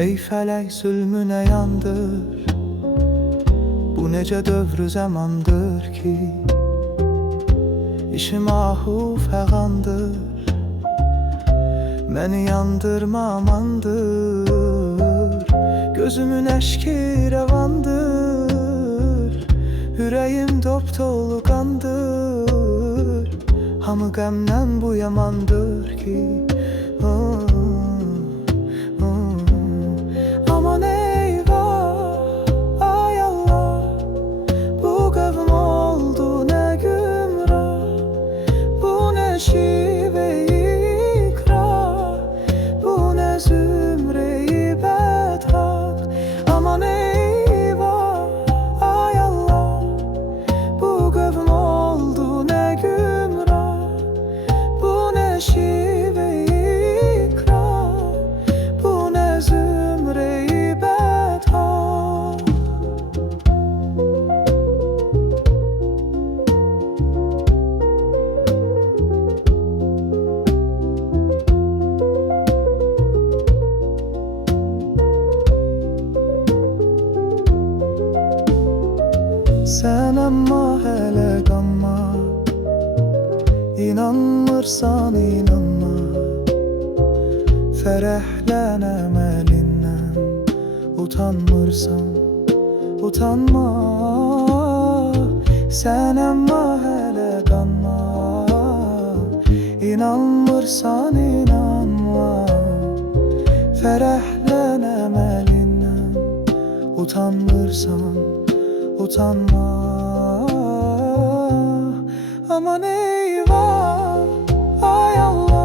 Ey felek zulmüne yandır, bu nece dövrü zamandır ki İşim ahu fəğandır, məni yandırma amandır. Gözümün əşki rəvandır, ürəyim dop-dolu qandır. Hamı qəmdən bu yamandır ki Aman eyvah, ay Allah, bu qavm oldu nə gümrah, bu nə şive-i ikrar, bu nə zümre-i bədhaq. Aman eyvah, ay Allah, bu qavm oldu nə gümrah, bu nə şive-i ikrar, bu nə zümre-i Sen amma hələ qanma, İnanmırsan inanma, fərəhlən əməlindən. Utanmırsan utanma, Sen amma hələ qanma, İnanmırsan inanma, fərəhlən əməlindən. Utanmırsan utanma. Aman eyvah, ay Allah,